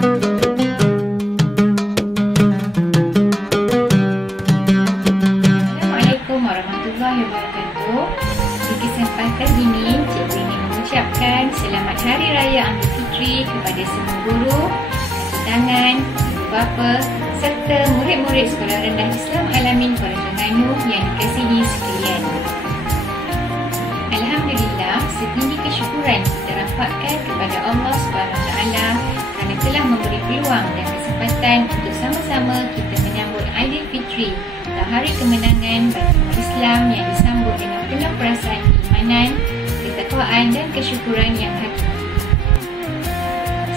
Assalamualaikum warahmatullahi wabarakatuh. Di kesempatan ini, cikgu ingin mengucapkan Selamat Hari Raya Aidilfitri kepada semua guru, kaki tangan, ibu bapa serta murid-murid Sekolah Rendah Islam Al-Amin Kuala Terengganu yang dikasihi sekalian. Alhamdulillah, setinggi kesyukuran kita rapatkan kepada Allah SWT kerana telah memberi peluang dan kesempatan untuk sama-sama kita menyambut Aidilfitri, hari kemenangan bagi umat Islam yang disambut dengan penuh perasaan keimanan, ketakwaan dan kesyukuran yang hakiki.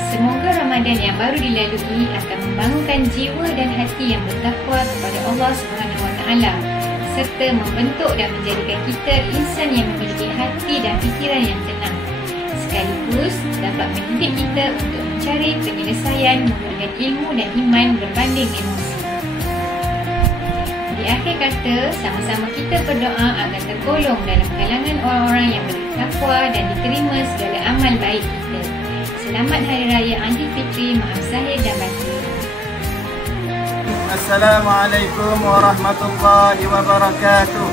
Semoga Ramadan yang baru dilalui akan membangunkan jiwa dan hati yang bertakwa kepada Allah SWT serta membentuk dan menjadikan kita insan yang memiliki hati dan fikiran yang tenang, sekaligus dapat mendidik kita untuk mencari penyelesaian menggunakan ilmu dan iman berbanding emosi. Di akhir kata, sama-sama kita berdoa agar tergolong dalam kalangan orang-orang yang bertakwa dan diterima segala amal baik kita. Selamat Hari Raya Aidilfitri, maaf zahir dan batin. Assalamualaikum warahmatullahi wabarakatuh.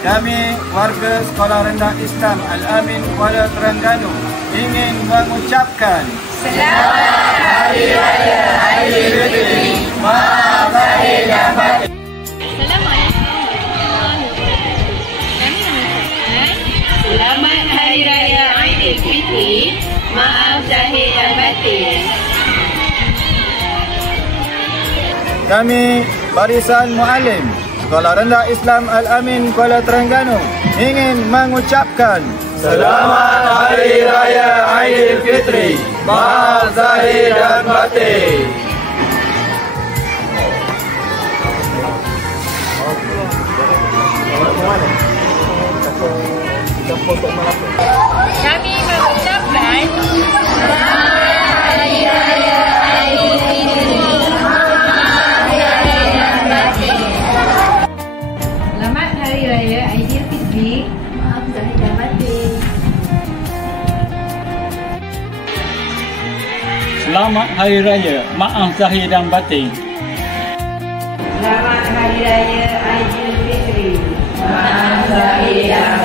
Kami warga Sekolah Rendah Islam Al-Amin Kuala Terengganu ingin mengucapkan Selamat Hari Raya Aidilfitri, maaf zahir dan batin. Selamat Hari Raya Aidilfitri, maaf zahir dan batin. Kami Barisan Muallim Sekolah Rendah Islam Al-Amin Kuala Terengganu ingin mengucapkan Selamat Hari Raya Aidilfitri, maaf zahir dan batin. Kami mengucapkan Selamat Hari Raya Aidilfitri, maaf zahir dan batin. Selamat Hari Raya Aidilfitri, maaf zahir dan batin. Selamat Hari Raya, maaf zahir dan batin. Selamat Hari Raya Aidilfitri, maaf zahir dan batin.